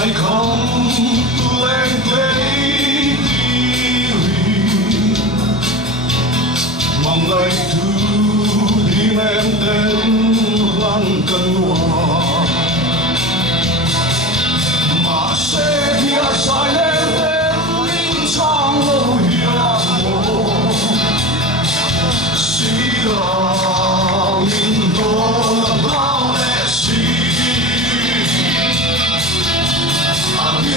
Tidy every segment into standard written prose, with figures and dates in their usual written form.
I come to lend play mong ngày thứ đi em đến lăng cân hoa mà sẽ bia dài lên đến linh trang lâu hiền mộ xí là mình đô là bao lẽ xí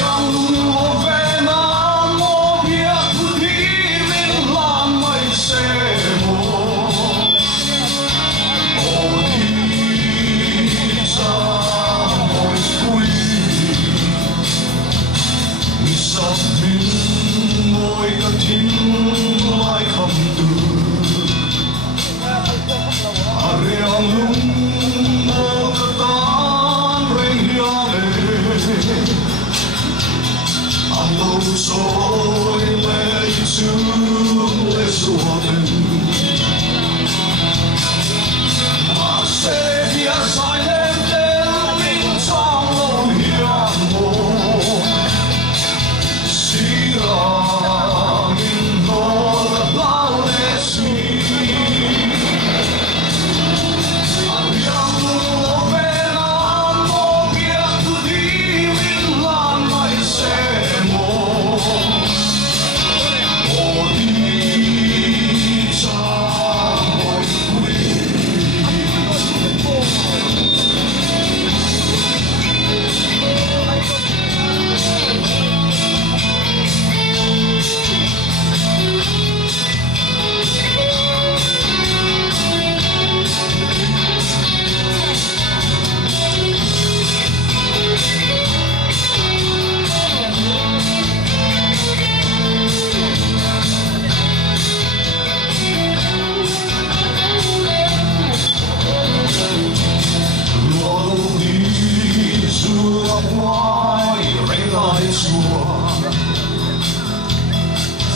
yang luôn về nam mô biết đi mình làm mây xe mô ô đi ra mỗi cuối mi sắp thinh mỗi cái thinh lại không từ riêng lung mô cái tan rèn hiền lâu rồi lệ sương lệ ruột mà sẽ bia dài lên đến linh trang lâu hiền mộ xí là mình nó là bao lệ xí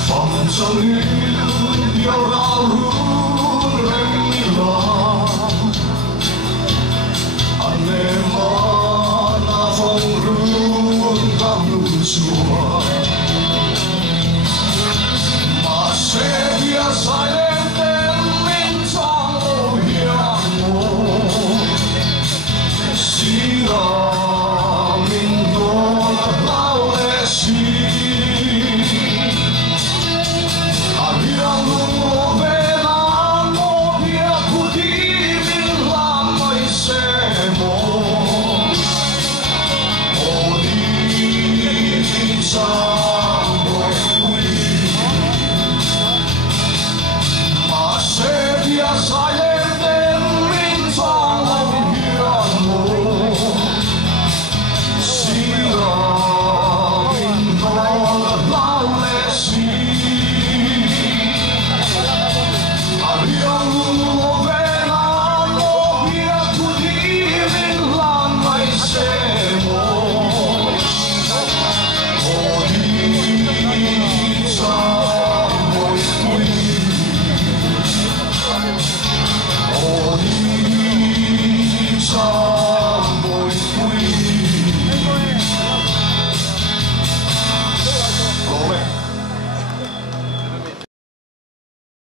phòng sông yêu đau hữu rèn lòng anh em na phong run cam nu chùa mà sẽ bia say